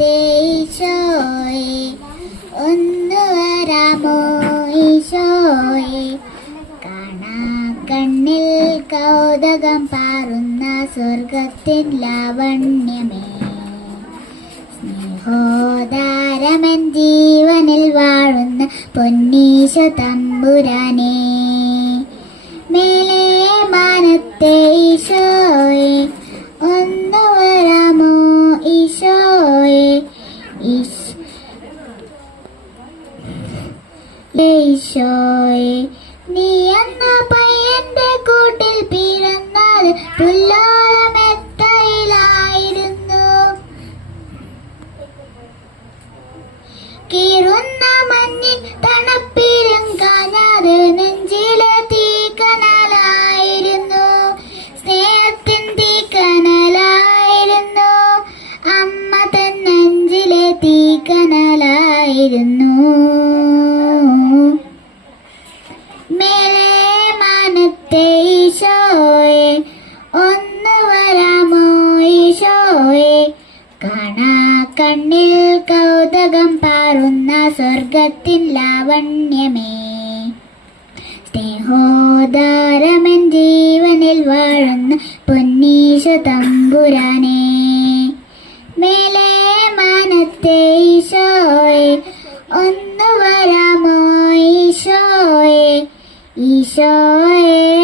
തേശോയെ ഒന്ന് വരാമോ ഈശോയെ കണ്ണിൽ കൗതകം പാറുന്ന സ്വർഗത്തിൻ ലാവണ്യമേ. സ്നേഹോദാരമൻ ജീവനിൽ വാഴുന്ന പൊന്നീശ തമ്പുരാനേ. ഈശോയെ നീ എന്ന പയ്യന്റെ കൂട്ടിൽ പിറന്നാൽ പുല്ലോളമെത്തയിലായിരുന്നു കീറുന്ന മഞ്ഞിൽ തണുപ്പിലും കാഞ്ഞാറ് നെഞ്ചിലെ തീക്കനലായിരുന്നു. സ്നേഹത്തിൻ തീക്കനലായിരുന്നു. അമ്മ നെഞ്ചിലെ തീക്കനലായിരുന്നു. മാനത്തെ ഈശോയെ ഒന്ന് വരാമോ ഈശോയെ. കാണാ കണ്ണിൽ കൗതുകം പാറുന്ന സ്വർഗത്തിൻ ലാവണ്യമേ. സ്നേഹോദാരമൻ ജീവനിൽ വാഴുന്ന പൊന്നീശ തമ്പുരാനേ. മേലെ മാനത്തെ ഈശോയെ ഒന്ന് വരാമോ ഈശോയെ. ഈശോയെ